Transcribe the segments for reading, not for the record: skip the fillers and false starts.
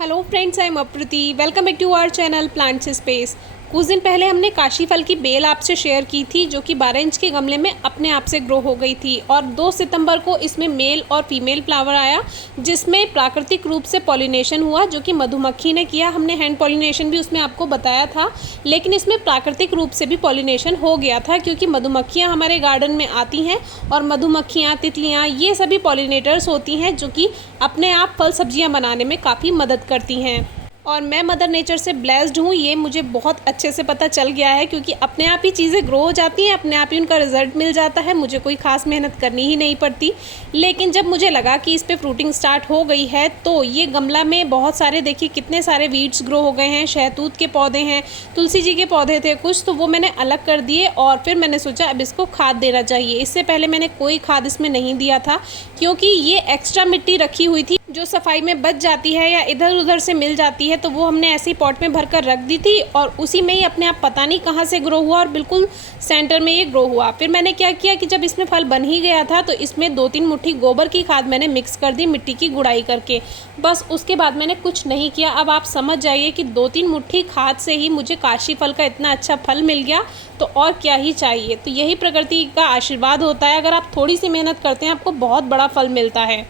Hello friends, I am Apriti. Welcome back to our channel plants space. कुछ दिन पहले हमने काशी फल की बेल आपसे शेयर की थी, जो कि 12 इंच के गमले में अपने आप से ग्रो हो गई थी और 2 सितंबर को इसमें मेल और फीमेल फ्लावर आया, जिसमें प्राकृतिक रूप से पॉलिनेशन हुआ, जो कि मधुमक्खी ने किया। हमने हैंड पॉलिनेशन भी उसमें आपको बताया था, लेकिन इसमें प्राकृतिक रूप से भी पॉलिनेशन हो गया था, क्योंकि मधुमक्खियाँ हमारे गार्डन में आती हैं और मधुमक्खियाँ, तितलियाँ, ये सभी पॉलिनेटर्स होती हैं, जो कि अपने आप फल सब्जियाँ बनाने में काफ़ी मदद करती हैं। और मैं मदर नेचर से ब्लेस्ड हूँ, ये मुझे बहुत अच्छे से पता चल गया है, क्योंकि अपने आप ही चीज़ें ग्रो हो जाती हैं, अपने आप ही उनका रिजल्ट मिल जाता है, मुझे कोई ख़ास मेहनत करनी ही नहीं पड़ती। लेकिन जब मुझे लगा कि इस पे फ्रूटिंग स्टार्ट हो गई है, तो ये गमला में बहुत सारे, देखिए कितने सारे वीड्स ग्रो हो गए हैं। शहतूत के पौधे हैं, तुलसी जी के पौधे थे कुछ, तो वो मैंने अलग कर दिए और फिर मैंने सोचा अब इसको खाद देना चाहिए। इससे पहले मैंने कोई खाद इसमें नहीं दिया था, क्योंकि ये एक्स्ट्रा मिट्टी रखी हुई थी जो सफाई में बच जाती है या इधर उधर से मिल जाती है, तो वो हमने ऐसे ही पॉट में भरकर रख दी थी और उसी में ही अपने आप पता नहीं कहाँ से ग्रो हुआ और बिल्कुल सेंटर में ये ग्रो हुआ। फिर मैंने क्या किया कि जब इसमें फल बन ही गया था, तो इसमें 2-3 मुट्ठी गोबर की खाद मैंने मिक्स कर दी, मिट्टी की गुड़ाई करके। बस उसके बाद मैंने कुछ नहीं किया। अब आप समझ जाइए कि 2-3 मुट्ठी खाद से ही मुझे काशी फल का इतना अच्छा फल मिल गया, तो और क्या ही चाहिए। तो यही प्रकृति का आशीर्वाद होता है, अगर आप थोड़ी सी मेहनत करते हैं आपको बहुत बड़ा फल मिलता है।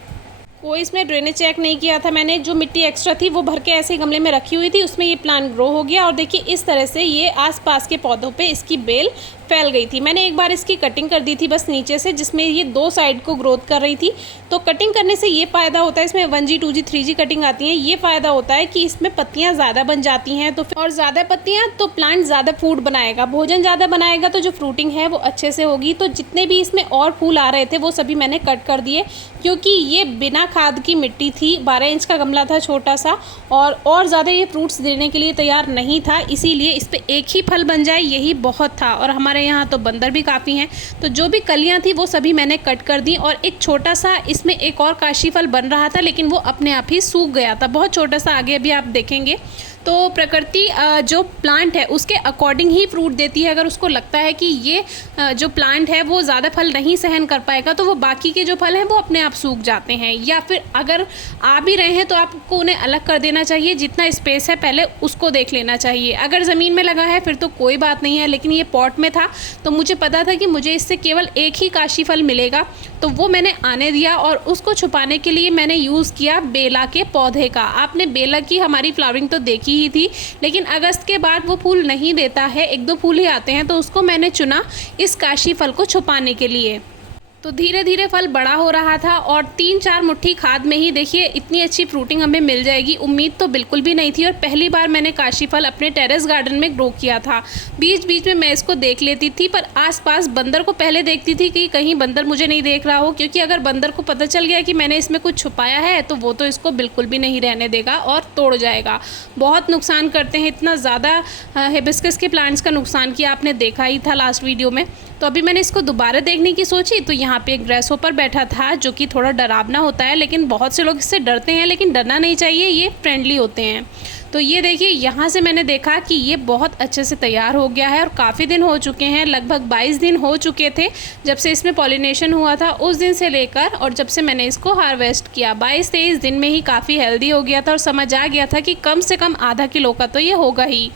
कोई इसमें ड्रेनेज चेक नहीं किया था मैंने, जो मिट्टी एक्स्ट्रा थी वो भर के ऐसे ही गमले में रखी हुई थी, उसमें ये प्लांट ग्रो हो गया। और देखिए इस तरह से ये आसपास के पौधों पे इसकी बेल फैल गई थी। मैंने एक बार इसकी कटिंग कर दी थी बस नीचे से, जिसमें ये 2 साइड को ग्रोथ कर रही थी। तो कटिंग करने से ये फ़ायदा होता है, इसमें 1G 2G 3G कटिंग आती हैं, ये फ़ायदा होता है कि इसमें पत्तियाँ ज़्यादा बन जाती हैं। तो और ज़्यादा पत्तियाँ तो प्लांट ज़्यादा फूड बनाएगा, भोजन ज़्यादा बनाएगा, तो जो फ्रूटिंग है वो अच्छे से होगी। तो जितने भी इसमें और फूल आ रहे थे वो सभी मैंने कट कर दिए, क्योंकि ये बिना खाद की मिट्टी थी, 12 इंच का गमला था छोटा सा, और ज़्यादा ये फ्रूट्स देने के लिए तैयार नहीं था। इसीलिए इस पर एक ही फल बन जाए यही बहुत था। और हमारे यहाँ तो बंदर भी काफ़ी हैं, तो जो भी कलियाँ थी वो सभी मैंने कट कर दी। और एक छोटा सा इसमें एक और काशी फल बन रहा था, लेकिन वो अपने आप ही सूख गया था, बहुत छोटा सा, आगे अभी आप देखेंगे। तो प्रकृति जो प्लांट है उसके अकॉर्डिंग ही फ्रूट देती है। अगर उसको लगता है कि ये जो प्लांट है वो ज़्यादा फल नहीं सहन कर पाएगा, तो वो बाकी के जो फल हैं वो अपने आप सूख जाते हैं। या फिर अगर आ भी रहे हैं तो आपको उन्हें अलग कर देना चाहिए, जितना स्पेस है पहले उसको देख लेना चाहिए। अगर ज़मीन में लगा है फिर तो कोई बात नहीं है, लेकिन ये पॉट में था तो मुझे पता था कि मुझे इससे केवल एक ही काशी फल मिलेगा, तो वो मैंने आने दिया। और उसको छुपाने के लिए मैंने यूज़ किया बेला के पौधे का। आपने बेला की हमारी फ्लावरिंग तो देखी ही थी, लेकिन अगस्त के बाद वो फूल नहीं देता है, 1-2 फूल ही आते हैं, तो उसको मैंने चुना इस काशी फल को छुपाने के लिए। तो धीरे धीरे फल बड़ा हो रहा था और 3-4 मुट्ठी खाद में ही देखिए इतनी अच्छी फ्रूटिंग हमें मिल जाएगी, उम्मीद तो बिल्कुल भी नहीं थी। और पहली बार मैंने काशी फल अपने टेरेस गार्डन में ग्रो किया था। बीच बीच में मैं इसको देख लेती थी, पर आसपास बंदर को पहले देखती थी कि कहीं बंदर मुझे नहीं देख रहा हो, क्योंकि अगर बंदर को पता चल गया कि मैंने इसमें कुछ छुपाया है तो वो तो इसको बिल्कुल भी नहीं रहने देगा और तोड़ जाएगा। बहुत नुकसान करते हैं, इतना ज़्यादा हिबिस्कस के प्लांट्स का नुकसान किया आपने देखा ही था लास्ट वीडियो में। तो अभी मैंने इसको दोबारा देखने की सोची, तो यहाँ पे एक ग्रेस होपर बैठा था, जो कि थोड़ा डरावना होता है, लेकिन बहुत से लोग इससे डरते हैं, लेकिन डरना नहीं चाहिए, ये फ्रेंडली होते हैं। तो ये देखिए यहाँ से मैंने देखा कि ये बहुत अच्छे से तैयार हो गया है और काफ़ी दिन हो चुके हैं, लगभग 22 दिन हो चुके थे जब से इसमें पॉलिनेशन हुआ था, उस दिन से लेकर और जब से मैंने इसको हार्वेस्ट किया 22-23 दिन में ही काफ़ी हेल्दी हो गया था और समझ आ गया था कि कम से कम आधा किलो का तो ये होगा ही।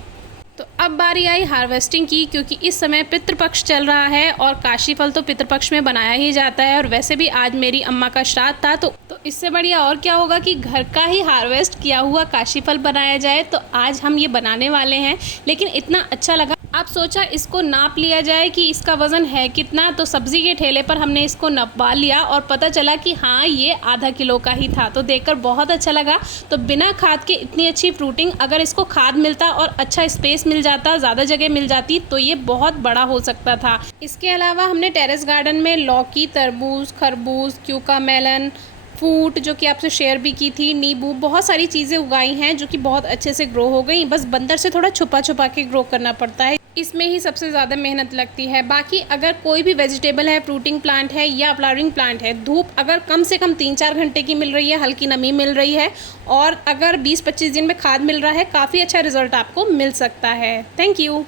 तो अब बारी आई हार्वेस्टिंग की, क्योंकि इस समय पितृपक्ष चल रहा है और काशी फल तो पितृपक्ष में बनाया ही जाता है। और वैसे भी आज मेरी अम्मा का श्राद्ध था, तो इससे बढ़िया और क्या होगा कि घर का ही हार्वेस्ट किया हुआ काशी फल बनाया जाए। तो आज हम ये बनाने वाले हैं, लेकिन इतना अच्छा लगा, आप सोचा इसको नाप लिया जाए कि इसका वज़न है कितना। तो सब्ज़ी के ठेले पर हमने इसको नपवा लिया और पता चला कि हाँ ये आधा किलो का ही था। तो देखकर बहुत अच्छा लगा। तो बिना खाद के इतनी अच्छी फ्रूटिंग, अगर इसको खाद मिलता और अच्छा स्पेस मिल जाता, ज़्यादा जगह मिल जाती, तो ये बहुत बड़ा हो सकता था। इसके अलावा हमने टेरेस गार्डन में लौकी, तरबूज, खरबूज, क्यूका मेलन, फूट जो कि आपसे शेयर भी की थी, नींबू, बहुत सारी चीज़ें उगाई हैं जो कि बहुत अच्छे से ग्रो हो गई। बस बंदर से थोड़ा छुपा छुपा के ग्रो करना पड़ता है, इसमें ही सबसे ज़्यादा मेहनत लगती है। बाकी अगर कोई भी वेजिटेबल है, फ्रूटिंग प्लांट है या फ्लावरिंग प्लांट है, धूप अगर कम से कम 3-4 घंटे की मिल रही है, हल्की नमी मिल रही है और अगर 20-25 दिन में खाद मिल रहा है, काफ़ी अच्छा रिजल्ट आपको मिल सकता है। Thank you.